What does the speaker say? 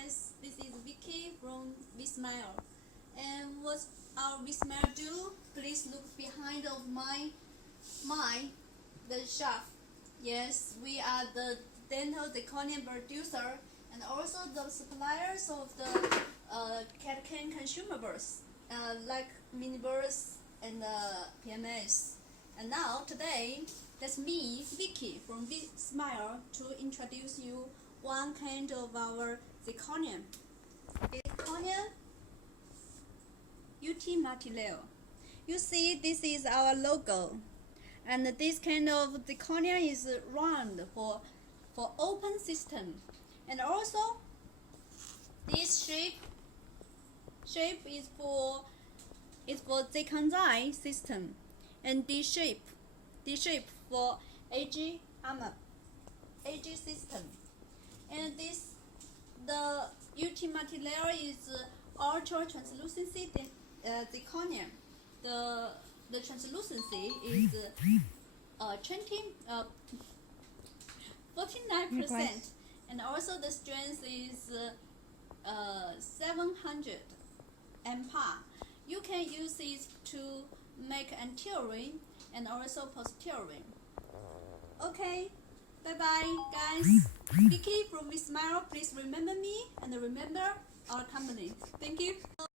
guys, this is Vicky from Vsmile. And what our Vsmile do? Please look behind of the shop. Yes, we are the dental zirconia producer and also the suppliers of the CADCAM consumables like minibursts and PMS. And now today, that's me, Vicky from Vsmile, to introduce you one kind of our zirconia. Zirconia UT multilayer. You see, this is our logo, and this kind of zirconia is round for open system, and also this shape is for Zirconia system, and this shape for AG system, and the UT multilayer is ultra translucency zirconia. The translucency is 49%, and also the strength is 700 MPa. You can use it to make anterior ring and also posterior ring. Okay, bye bye guys. Vicky from Vsmile, please remember me and remember our company. Thank you.